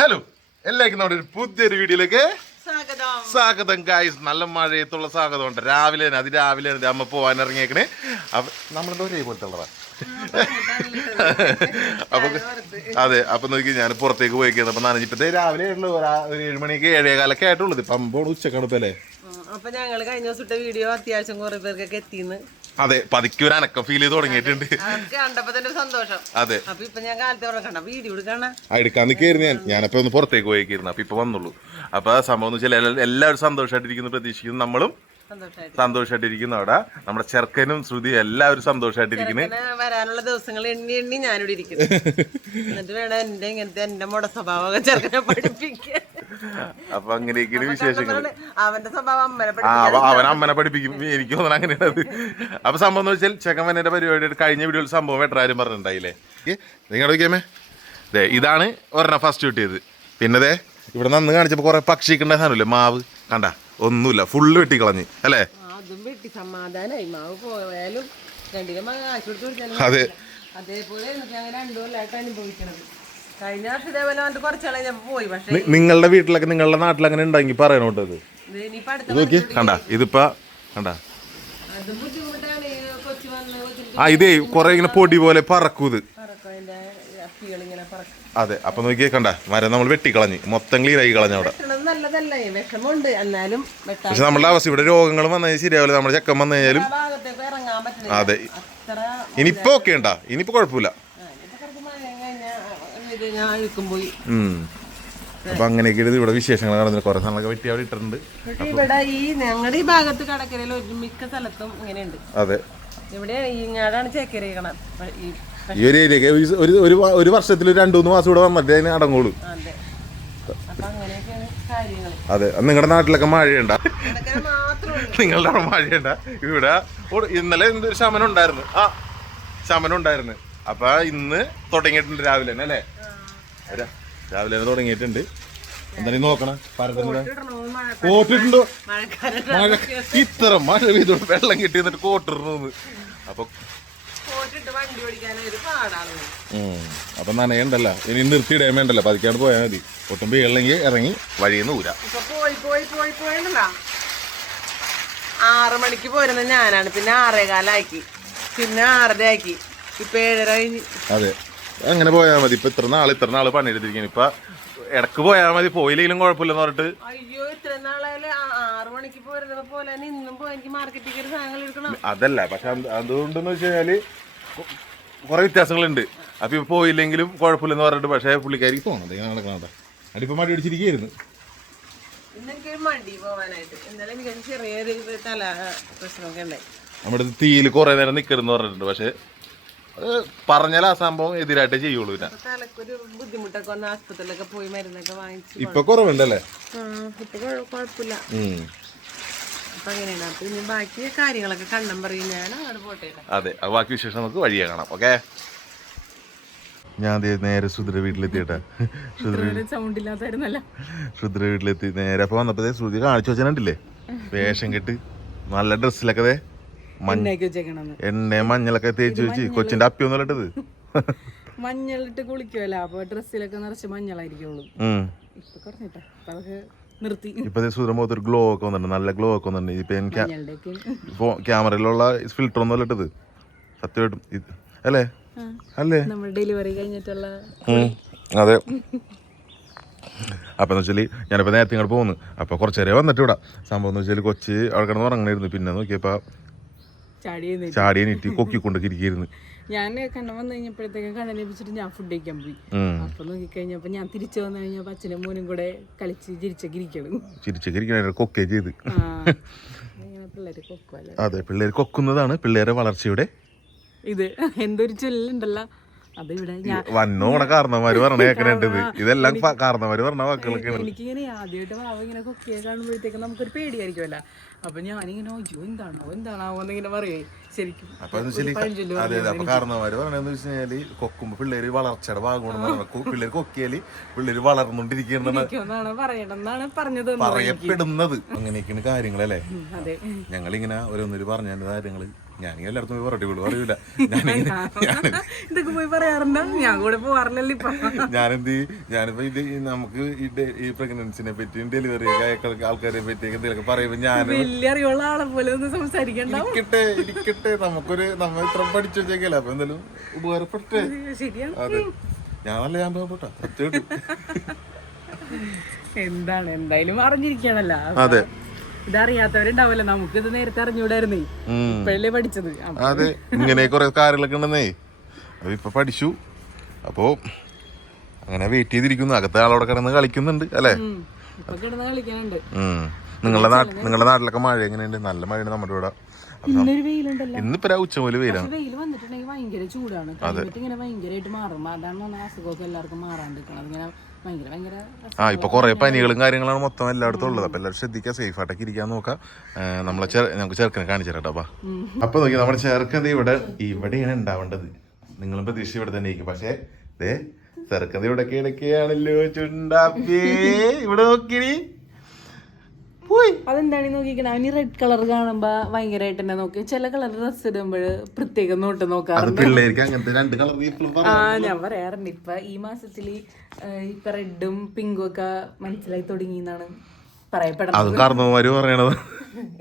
Hello എല്ലാവർക്കും നമ്മുടെ ഒരു പുതിയൊരു വീഡിയോയിലേക്ക് സ്വാഗതം ഗായ്സ്. നല്ല മഴയത്തുള്ള സ്വാഗതം ഉണ്ട്. രാവിലെ അതിരാവിലെ അമ്മ പോകാൻ ഇറങ്ങിയേക്കണേ. അപ്പൊ നമ്മളെന്തോ ഒരേപോലത്തെ ഉള്ളതാ. അപ്പൊ അതെ, അപ്പൊ നോക്കി ഞാൻ പുറത്തേക്ക് പോയിക്കുന്നത്. അപ്പൊ നനഞ്ഞിപ്പത്തെ രാവിലെ ഉള്ളു ഒരു 7 മണിക്ക് 7:15 ആയിട്ടുള്ളത്. ഇപ്പൊ അമ്പോട് ഉച്ചക്കണുപ്പല്ലേ. അപ്പൊ ഞങ്ങള് കഴിഞ്ഞ ദിവസത്തെ വീഡിയോ അത്യാവശ്യം കുറെ പേർക്കൊക്കെ എത്തിന്ന്. അതെ, പതുക്കെ ഒരു അനക്കം ഫീൽ ചെയ്ത് തുടങ്ങിയിട്ടുണ്ട്. കണ്ടപ്പോ തന്നെ സന്തോഷം. അതെ, അപ്പൊ ഇപ്പൊ ഞാൻ കാലത്തെ കണ്ട വീഡിയോ എടുക്കാൻ നിൽക്കായിരുന്നു ഞാനപ്പോ ഒന്ന് പുറത്തേക്ക് പോയിക്കായിരുന്നു. അപ്പൊ ഇപ്പൊ വന്നുള്ളൂ. അപ്പൊ സംഭവം എന്ന് വെച്ചാൽ എല്ലാവരും സന്തോഷമായിട്ടിരിക്കുന്നു, പ്രതീക്ഷിക്കുന്നു. നമ്മളും സന്തോഷമായിട്ടിരിക്കുന്നു. അവിടെ നമ്മുടെ ചെറുക്കനും ശ്രുതി എല്ലാവരും സന്തോഷമായിട്ടിരിക്കുന്നു. വരാനുള്ള ദിവസങ്ങൾ എണ്ണി എണ്ണി ഞാനിവിടെ ഇരിക്കുന്നു. എന്നിട്ട് വേണം എന്റെ ഇങ്ങനത്തെ എന്റെ മുട സ്വഭാവം ചെറുക്കനെ പഠിപ്പിക്കാൻ. അപ്പൊ അങ്ങനെയൊക്കെയാണ് വിശേഷങ്ങൾ. അവന്റെ സ്വഭാവം അവൻ അമ്മനെ പഠിപ്പിക്കും. എനിക്ക് തോന്നണം അങ്ങനെയാണ്. അപ്പൊ സംഭവം എന്ന് വെച്ചാൽ ചെക്കമ്മന്റെ പരിപാടി കഴിഞ്ഞ വീഡിയോയിൽ സംഭവം വെട്ടറാരും പറഞ്ഞിട്ടുണ്ടായില്ലേ. നിങ്ങളുടെ നോക്കിയാമേ, ഇതാണ് ഒരെണ്ണം ഫസ്റ്റ് കിട്ടിയത്. പിന്നെ ഇവിടെ നന്ന് കാണിച്ചപ്പോ കുറെ പക്ഷിക്കുണ്ടായ സാധനമില്ലേ, മാവ് കണ്ട ഒന്നുമില്ല, ഫുള്ള് വെട്ടിക്കളഞ്ഞ് അല്ലേ. അതും വെട്ടി സമാധാനായി. മാവ് പോയാലും രണ്ടിലും അതെ, അതേപോലെ ഞാൻ 2 കൊല്ലമായിട്ട് അനുഭവിക്കണത്. കഴിഞ്ഞ വർഷം ഇതേപോലെ വന്നിട്ട് കുറച്ചാളെ ഞാൻ പോയി. പക്ഷെ നിങ്ങളുടെ വീട്ടിലൊക്കെ നിങ്ങളുടെ നാട്ടിൽ അങ്ങനെ ഉണ്ടെങ്കിൽ പറയണോട്ട്. ഇത് നോക്കി കണ്ട, ഇതിപ്പോ കണ്ട. അതും ബുദ്ധിമുട്ടാണ്. കൊച്ചു വന്ന് ഇതേ കൊറേ ഇങ്ങനെ പൊടി പോലെ പറക്കും ഇത്. ഇങ്ങനെ പറക്കും. അതെ, അപ്പൊ നോക്കിയേ കണ്ട, മരം നമ്മൾ വെട്ടിക്കളഞ്ഞ് മൊത്തം ക്ലീൻ ആയി കളഞ്ഞ അവിടെ. നല്ലതല്ലേ, വിഷമുണ്ട്. എന്നാലും പക്ഷെ നമ്മളുടെ അവസ്ഥ ഇവിടെ രോഗങ്ങൾ വന്നു കഴിഞ്ഞാൽ ശരിയാവില്ല. നമ്മുടെ ചെക്കൻ വന്നു കഴിഞ്ഞാലും ഭാഗത്തേക്ക് ഇറങ്ങാൻ പറ്റില്ല. അതെ, ഇനിയിപ്പോ ഓക്കെ ഉണ്ടാ, ഇനിയിപ്പോ കുഴപ്പമില്ല. അപ്പൊ അങ്ങനെയൊക്കെ ഇവിടെ വിശേഷങ്ങൾ നടന്നിട്ട് കുറെ സാധനങ്ങളൊക്കെ വെട്ടി അവിടെ ഇട്ടിട്ടുണ്ട്. ഇവിടെ ഈ ഞങ്ങളുടെ ഈ ഭാഗത്ത് കടക്കരയിൽ മിക്ക സ്ഥലത്തും ഇങ്ങനെയുണ്ട്. അതെ, ഇവിടെ ഇങ്ങാടാണ് ചേക്കരയിക്കണം. ഈ ഒരു ഏരിയ ഒരു വർഷത്തിൽ 2-3 മാസം ഇവിടെ വന്നിട്ട് അതിന് അടങ്ങോളൂ. അതെ, നിങ്ങളുടെ നാട്ടിലൊക്കെ മഴയുണ്ട? നിങ്ങളുടെ അവിടെ മഴയുണ്ട? ഇവിടെ ഇന്നലെ എന്തൊരു ശമനം ഉണ്ടായിരുന്നു. ശമനം ഉണ്ടായിരുന്നു. അപ്പൊ ഇന്ന് തുടങ്ങിയിട്ടുണ്ട് രാവിലെ തന്നെ അല്ലേ. രാവിലെ തന്നെ തുടങ്ങിയിട്ടുണ്ട്. എന്തായാലും നോക്കണം. കോട്ടിട്ടുണ്ടോ? മഴ ഇത്ര മഴ പെയ്തോണ്ട് വെള്ളം കിട്ടി എന്നിട്ട് കോട്ടിടണമെന്ന്. അപ്പൊ നനയണ്ടല്ലോ, ഇനി നിർത്തിയിടാൻ വേണ്ടല്ലോ, പതിക്കാണ്ട് പോയാൽ മതി. ഒട്ടും വീഴല്ലെങ്കിൽ ഇറങ്ങി വഴിയെന്ന് ഊരാ. 6 മണിക്ക് പോരുന്നത് ഞാനാണ്. പിന്നെ 6:15 പിന്നെ 6:30 ആക്കി. ഇപ്പൊ 7:30 കഴിഞ്ഞ്. അതെ, അങ്ങനെ പോയാൽ മതി. ഇപ്പൊ ഇത്ര നാള് പണിയെടുത്തിരിക്കുന്നു. ഇപ്പൊ ഇടക്ക് പോയാൽ മതി, പോയില്ലെങ്കിലും കുഴപ്പമില്ലെന്ന് പറഞ്ഞിട്ട്. അയ്യോ, ഇത്ര നാളായാലും 6 മണിക്ക് പോരുന്നത് പോലെ ഇന്നും പോയി എനിക്ക് മാർക്കറ്റിൽ സാധനങ്ങൾ എടുക്കണം. അതല്ല, പക്ഷെ അതുകൊണ്ടെന്ന് വെച്ച് കഴിഞ്ഞാല് കുറെ വ്യത്യാസങ്ങളുണ്ട്. അപ്പൊ ഇപ്പൊ പോയില്ലെങ്കിലും കുഴപ്പമില്ലെന്ന് പറഞ്ഞിട്ട്. പക്ഷെ പുള്ളിക്കാരിക്ക് തോന്നുന്നത് ഇങ്ങനെ നടക്കണ അടിപ്പം മടി അടിച്ചിരിക്കുന്നു. ഇന്നെനിക്കൊരു മടി പോവാനായിട്ട്. ഇന്നലെ എനിക്ക് ചെറിയൊരു തല പ്രശ്നമൊക്കെ ഉണ്ടായി. നമ്മുടെ തീയിൽ കുറെ നേരം നിക്കരുന്ന് പറഞ്ഞിട്ടുണ്ട്. പക്ഷെ പറഞ്ഞാൽ ആ സംഭവം എതിരായിട്ടേ ചെയ്യുള്ളൂ. തലക്കൊരു ബുദ്ധിമുട്ടൊക്കെ വന്ന് ആസ്പത്രിയിലൊക്കെ പോയി മരുന്നൊക്കെ വാങ്ങിച്ചു. ഇപ്പൊ കുറവുണ്ടല്ലേ? ഇപ്പൊ കുഴപ്പമില്ല. അപ്പൊ അങ്ങനെയാണ്. അപ്പൊ ഇനി ബാക്കി കാര്യങ്ങളൊക്കെ കണ്ണം പറയും. ഞാൻ അവിടെ പോട്ടെ. അതെ, ബാക്കി വിശേഷം നമുക്ക് വഴിയെ കാണാം. ഓക്കെ, ഞാൻ നേരെ സുധൃ വീട്ടിലെത്തിയിട്ടാ. സുധൃ വീട്ടിലെത്തി നേരെ അപ്പൊ വന്നപ്പോ ശ്രുതി കാണിച്ചു വെച്ചാണ്ടില്ലേ, വേഷം കെട്ട് നല്ല ഡ്രസ്സിലൊക്കെ എണ്ണ മഞ്ഞളൊക്കെ തേച്ച് വെച്ച്. കൊച്ചിന്റെ അപ്പിയൊന്നും ഇട്ടത് മഞ്ഞളിട്ട് കുളിക്കുമല്ലോ, അപ്പൊ ഡ്രസ്സിലൊക്കെ നിറച്ച് മഞ്ഞളായിരിക്കുള്ളൂ. ഇപ്പൊ സൂര്യ മുഖത്ത് ഒരു ഗ്ലോ ഒക്കെ വന്നിട്ടുണ്ട്, നല്ല ഗ്ലോ ഒക്കെ വന്നിട്ടുണ്ട്. ഇപ്പൊ ക്യാമറയിലുള്ള ഫിൽറ്റർ ഒന്നും ഇട്ടത് സത്യമായിട്ടും അല്ലേ അല്ലേ ഡെലിവറി കഴിഞ്ഞിട്ടുള്ള. അതെ, അപ്പൊ എന്ന് വെച്ചാല് ഞാനിപ്പോ നേരത്തെ ഇങ്ങോട്ട് പോകുന്നു. അപ്പൊ കുറച്ചേരെ വന്നിട്ട് ഇവിടെ സംഭവം എന്ന് വെച്ചാൽ കൊച്ച് അവിടെ കിടന്ന് ഉറങ്ങണായിരുന്നു. പിന്നെ നോക്കിയപ്പോ ചാടിയെ നീട്ടി കൊക്കിക്കൊണ്ടൊക്കെ ഇരിക്കുന്നു. ഞാൻ കണ്ണം വന്നു കഴിഞ്ഞപ്പോഴത്തേക്കും കണ്ണനേപ്പിച്ചിട്ട് ഞാൻ ഫുഡ് കഴിക്കാൻ പോയി. അപ്പൊ നോക്കിക്കഴിഞ്ഞപ്പോ ഞാൻ തിരിച്ചു വന്നു കഴിഞ്ഞപ്പോ അച്ഛനും മോനും കൂടെ കളിച്ച് ചിരിച്ചൊക്കെ കൊക്കേ ചെയ്ത്. പിള്ളേര് കൊക്കുവല്ലേ? അതെ, പിള്ളേര് കൊക്കുന്നതാണ് പിള്ളേരെ വളർച്ചയുടെ ഇത്. എന്തൊരു ചൊല്ലുണ്ടല്ലോ അത്. ഇവിടെ വന്നോണ കാരണവന്മാര് പറഞ്ഞ കേൾക്കണേണ്ടത്. ഇതെല്ലാം കാരണവന്മാര് പറഞ്ഞ വാക്കുകളൊക്കെ. എനിക്കിങ്ങനെ ആദ്യമായിട്ട് വാവ ഇങ്ങനെ കൊക്കിയെ കാണുമ്പോഴത്തേക്കും നമുക്കൊരു പേടിയായിരിക്കുമല്ലോ. അപ്പൊ ഞാനിങ്ങനെ അയ്യോ എന്താണാവോ എന്നിങ്ങനെ പറയേ. ശരിക്കും അപ്പൊ കാരണവന്മാര് പറഞ്ഞതെന്ന് വെച്ച് കഴിഞ്ഞാല് കൊക്കുമ്പോ പിള്ളേര് വളർച്ചയുടെ ഭാഗമാണ്. പിള്ളേര് കൊക്കിയാല് പിള്ളേര് വളർന്നോണ്ടിരിക്കുന്നതാണ് പറയപ്പെടുന്നത്. അങ്ങനെയൊക്കെയാണ് കാര്യങ്ങളല്ലേ. ഞങ്ങളിങ്ങനെ ഓരോന്നൊരു പറഞ്ഞ കാര്യങ്ങള് ഞാനിങ്ങനെ എല്ലായിടത്തും പോയി പറയട്ടെ വിളു പറയൂല ഞാനിങ്ങനെ ഇതൊക്കെ പോയി പറയാറുണ്ടോ? ഞാൻ കൂടെ പോവാറില്ലല്ലോ ഇപ്പൊ. ഞാനിപ്പോ നമുക്ക് ഈ പ്രഗ്നൻസിനെ പറ്റിയും ഡെലിവറി ആൾക്കാരെ പറ്റിയൊക്കെ എന്തെങ്കിലുമൊക്കെ പറയുമ്പോ ഞാൻ വലിയ അറിയുള്ള ആളെ പോലെ ഒന്ന് സംസാരിക്കണ്ട. ഇരിക്കട്ടെ നമ്മൾ ഇത്ര പഠിച്ചു വെച്ചേക്കല്ലേ, അപ്പൊ എന്തായാലും ഉപകാരപ്പെട്ടെ. ശരിയാണ്. അതെ, ഞാൻ പോട്ടാ സത്യമായിട്ട്. എന്തായാലും അറിഞ്ഞിരിക്കണല്ലോ. അതെ, ഇതറിയാത്തവരുണ്ടാവല്ലോ, നമുക്ക് ഇത് നേരത്തെ അറിഞ്ഞൂടായിരുന്നേ, ഇപ്പഴല്ലേ പഠിച്ചത്. അതെ, ഇങ്ങനെ കുറെ കാര്യങ്ങളൊക്കെ ഉണ്ടെന്നേ, അത് ഇപ്പൊ പഠിച്ചു. അപ്പോ അങ്ങനെ വെയിറ്റ് ചെയ്തിരിക്കുന്നു. അകത്തെ ആളോടെ കിടന്ന് കളിക്കുന്നുണ്ട് അല്ലേ? ഇപ്പൊ കിടന്ന് കളിക്കാനുണ്ട്. നിങ്ങളുടെ നാട്ടിലൊക്കെ മഴ എങ്ങനെയുണ്ട്? നല്ല മഴയാണ് നമ്മുടെ ഇവിടെ. ഇന്നൊരു വെയിലുണ്ടല്ലോ. ഇന്നിപ്പോ ഉച്ചമുതൽ വെയിലാണ്. വെയിൽ വന്നിട്ടുണ്ടെങ്കിൽ ഭയങ്കര ചൂടാണ്. ക്ലൈമറ്റ് ഇങ്ങനെ ഭയങ്കരമായിട്ട് മാറും. അതാണ് അസുഖമൊക്കെ എല്ലാവർക്കും മാറാണ്ടിരിക്കണം. അതിങ്ങനെ ഭയങ്കര ഇപ്പൊ കുറെ പനികളും കാര്യങ്ങളാണ് മൊത്തം എല്ലായിടത്തും ഉള്ളത്. അപ്പൊ എല്ലാവരും ശ്രദ്ധിക്കുക, സേഫ് ആയിട്ടൊക്കെ ഇരിക്കാൻ നോക്കാം. നമുക്ക് ചെറുക്കനെ കാണിച്ചു തരാട്ടോ. അപ്പൊ നോക്കി നമ്മുടെ ചെറുക്കൻ ഇവിടെയാണ് ഉണ്ടാവേണ്ടത്. നിങ്ങളും പ്രതീക്ഷ ഇവിടെ തന്നെ ഇരിക്കും. പക്ഷേ ചെറുക്കൻ ഇവിടെ കിടക്കുകയാണല്ലോ ചുണ്ടാപ്പേ. ഇവിടെ നോക്കി അതെന്താണ് നോക്കിക്കണ? അവന് റെഡ് കളർ കാണുമ്പോ ഭയങ്കരമായിട്ട് തന്നെ നോക്കി. ചില കളർ ഡ്രസ് ഇടുമ്പോൾ പ്രത്യേകം നോട്ട് നോക്കാറുണ്ട്. ഞാൻ പറയാറുണ്ട്. ഇപ്പൊ ഈ മാസത്തില് ഇപ്പൊ റെഡും പിങ്കും ഒക്കെ മനസ്സിലായി തുടങ്ങിയെന്നാണ് പറയപ്പെടുന്നത്. അത് കാരണവന്മാര് പറയണത്,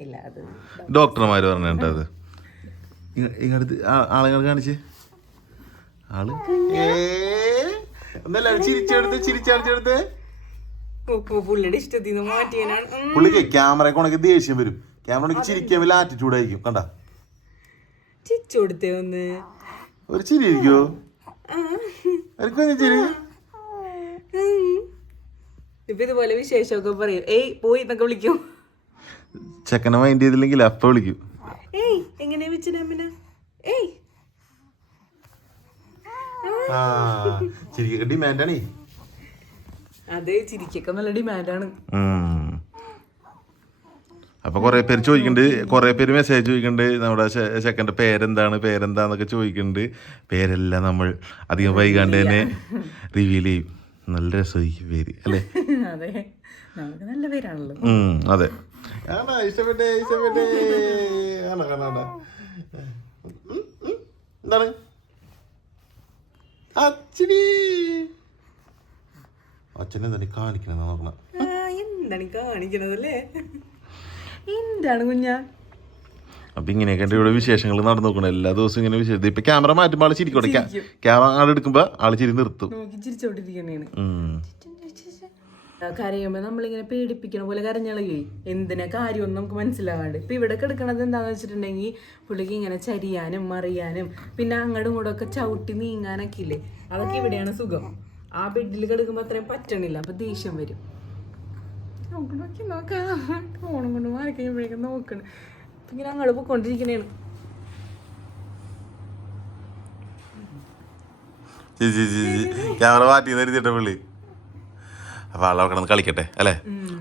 ഇല്ല അത് ഡോക്ടർമാര് പറഞ്ഞത്. ഇങ്ങടുത്ത് ആളുകൾ കാണിച്ചേ. ആള് ചിരിച്ചെടുത്ത് പുള്ളിയുടെ ഇഷ്ടത്തിൽ നിന്ന് മാറ്റിയാണ്. പുള്ളിക്ക് ക്യാമറ കൊണക്ക് ദേഷ്യം വരും. ക്യാമറക്ക് ചിരിക്കാൻ വലിയ ആറ്റിറ്റ്യൂഡ് ആയിരിക്കും. കണ്ട ചിരിച്ചോടുത്തേ ഒന്ന് ഒരു ചിരി ഇരിക്കോ? ചിരി ഇപ്പൊ ഇതുപോലെ വിശേഷമൊക്കെ പറയും. ഏയ് പോയി എന്നൊക്കെ വിളിക്കും. ചെക്കനെ മൈൻഡ് ചെയ്തില്ലെങ്കിൽ അപ്പ വിളിക്കും. ഏയ് എങ്ങനെയാ വെച്ചിട്ടമ്മന? ഏയ് ചിരിക്കൊക്കെ ഡിമാൻഡാണേ. അതെ, ചിരിക്കൊക്കെ നല്ല ഡിമാൻഡാണ്. അപ്പൊ കൊറേ പേര് ചോദിക്കുന്നുണ്ട്, കൊറേ പേര് മെസ്സേജ് ചോദിക്കുന്നുണ്ട്, നമ്മുടെ ചെക്കൻ്റെ പേരെന്താന്നൊക്കെ ചോദിക്കുന്നുണ്ട്. പേരെല്ലാം നമ്മൾ അധികം വൈകാണ്ട് തന്നെ റിവീൽ ചെയ്യും. നല്ല രസമായിരിക്കും പേര് അല്ലേ? അതെ, നമുക്ക് നല്ല പേരാണല്ലോ. അതെ, ഇഷ്ടപ്പെട്ടേ. എന്താണ് അച്ഛനെന്താണ് കാണിക്കണെന്നാ നോക്കണം. എന്താണ് കാണിക്കണതല്ലേ? എന്താണ് കുഞ്ഞാ? അപ്പൊ ഇങ്ങനെയൊക്കെ ഇവിടെ വിശേഷങ്ങൾ നടന്നു നോക്കണം. എല്ലാ ദിവസവും ഇങ്ങനെ വിശേഷം. ഇപ്പൊ ക്യാമറ മാറ്റുമ്പോ ആള് ചിരിക്കോട്ടെ. ക്യാമറ ആൾ എടുക്കുമ്പോ ആള് ചിരി നിർത്തും. ചിരിച്ചോണ്ടിരിക്കണേണ്. കരയുമ്പോ നമ്മളിങ്ങനെ പേടിപ്പിക്കണ പോലെ കരഞ്ഞളയേ. എന്തിനാ കാര്യമൊന്നും നമുക്ക് മനസ്സിലാവാണ്ട്. ഇപ്പൊ ഇവിടെ കിടക്കണത് എന്താന്ന് വെച്ചിട്ടുണ്ടെങ്കിൽ പുള്ളിക്ക് ഇങ്ങനെ ചരിയാനും മറിയാനും പിന്നെ അങ്ങോട്ടും ഇങ്ങോട്ടും ഒക്കെ ചവിട്ടി നീങ്ങാനൊക്കെ ഇല്ലേ, അതൊക്കെ ഇവിടെയാണ് സുഖം. ആ ബെഡിൽ കിടക്കുമ്പോ അത്രയും പറ്റണില്ല. അപ്പൊ ദേഷ്യം വരും. ഫോണും കൊണ്ട് മാറി കഴിയുമ്പോഴേക്കും നോക്കണം. ഇങ്ങനെ അങ്ങോട്ട് പോയിക്കൊണ്ടിരിക്കണേണ്. ക്യാമറ മാറ്റി നിർത്തിയിട്ട പുള്ളി. അപ്പൊ ആളെ കിടന്ന് കളിക്കട്ടെ അല്ലേ?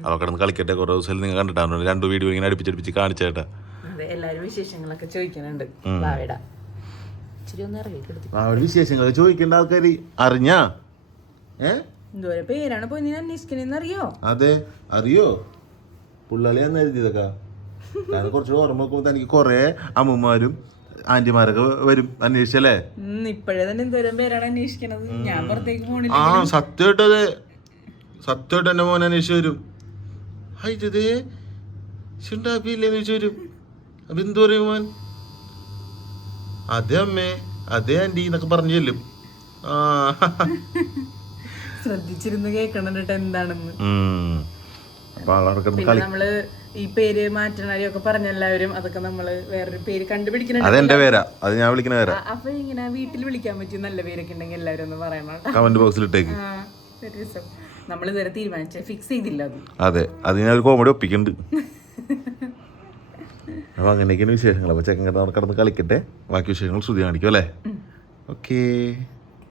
അവ കിടന്ന് കളിക്കട്ടെ. കുറെ ദിവസം നിങ്ങൾ കണ്ടിട്ടാണ് 2 വീഡിയോ ഇങ്ങനെ അടുപ്പിച്ചടുപ്പിച്ച് കാണിച്ചേട്ടാ. അതെ, എല്ലാരും വിശേഷങ്ങളൊക്കെ ചോദിക്കുന്നുണ്ട്. വിശേഷങ്ങൾ ചോദിക്കേണ്ട ആൾക്കാര് അറിഞ്ഞാ എന്തോരം പേരാണ് പൊന്നിനെ അന്വേഷിക്കണെന്ന് അറിയോ? അതെ, അറിയോ? പുള്ളളിയാന്ന് എഴുതിയതൊക്കെ. കാരണം കുറച്ചുകൂടെ ഓർമ്മ വെക്കുമ്പോ തനിക്ക് കൊറേ അമ്മമാരും ആന്റിമാരൊക്കെ വരും അന്വേഷിച്ചല്ലേ? ഇപ്പഴേ തന്നെ എന്തോരം പേരാണ് അന്വേഷിക്കണത്. ഞാൻ പുറത്തേക്ക് പോണില്ല. സത്യമായിട്ട് എന്റെ മോനെ അന്വേഷിച്ച് വരും. ഹൈജതേ ചിണ്ടാപ്പിയില്ലേന്ന് ചോദിച്ചു വരും. അപ്പൊ എന്തു പറയും മോൻ? അതെ അമ്മേ, അതെ ആന്റി എന്നൊക്കെ പറഞ്ഞു ചെല്ലും. ശ്രദ്ധിച്ചിരുന്ന് കേക്കണം കേട്ടോ എന്താണെന്ന്. പിന്നെ നമ്മള് ഈ പേര് മാറ്റണൊക്കെ പറഞ്ഞെല്ലാവരും അതൊക്കെ നമ്മള് വേറൊരു പേര് കണ്ടുപിടിക്കണം. അതെന്റെ പേരാ, അത് ഞാൻ വിളിക്കുന്ന പേരാ. അപ്പൊ ഇങ്ങനെ വീട്ടിൽ വിളിക്കാൻ പറ്റിയ നല്ല പേരൊക്കെ ഉണ്ടെങ്കിൽ എല്ലാവരും ഒന്ന് പറയണം. കമന്റ് ബോക്സിൽ ഇട്ടേക്ക്. നമ്മൾ ഇതുവരെ തീരുമാനിച്ച ഫിക്സ് ചെയ്തില്ല അത്. അതെ, അത് ഞാൻ ഒരു കോമഡി ഒപ്പിക്കുന്നുണ്ട്. അപ്പൊ അങ്ങനെയൊക്കെയാണ് വിശേഷങ്ങൾ. അപ്പൊ ചെക്കൻ കിടന്ന് കളിക്കട്ടെ. ബാക്കി വിശേഷങ്ങൾ ശ്രുതി കാണിക്കും അല്ലേ? ഓക്കേ.